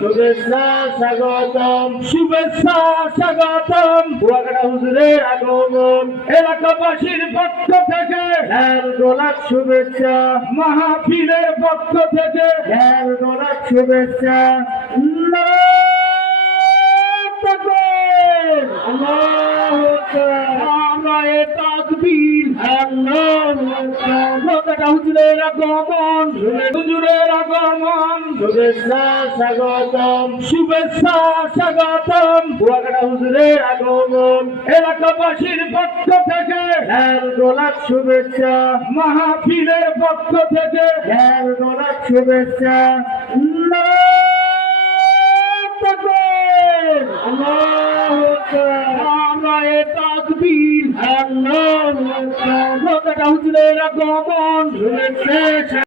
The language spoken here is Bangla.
শুভেচ্ছা স্বাগতম, শুভেচ্ছা স্বাগতম। কুয়াকাটা হুজুরের আগমন, এলাকাবাসীর পক্ষ থেকে লাল গোলাপ শুভেচ্ছা, মাহফিলের পক্ষ থেকে লাল গোলাপ শুভেচ্ছা। আল্লাহু আকবার, আমরা এ তাকবীর আল্লাহু আকবার, কুয়াকাটা হুজুরের আগমন, হুজুরের আগমন। শুভেচ্ছা স্বাগতম, শুভেচ্ছা স্বাগতম। কুয়াকাটা হুজুরের আগমন, এলাকাবাসীর পক্ষ থেকে লাল গোলাপ শুভেচ্ছা, মাহফিলের পক্ষ থেকে লাল গোলাপ শুভেচ্ছা। আল্লাহু আকবার, আমরা এ তাকবীর আল্লাহু আকবার, কুয়াকাটা হুজুরের আগমন, শুভেচ্ছা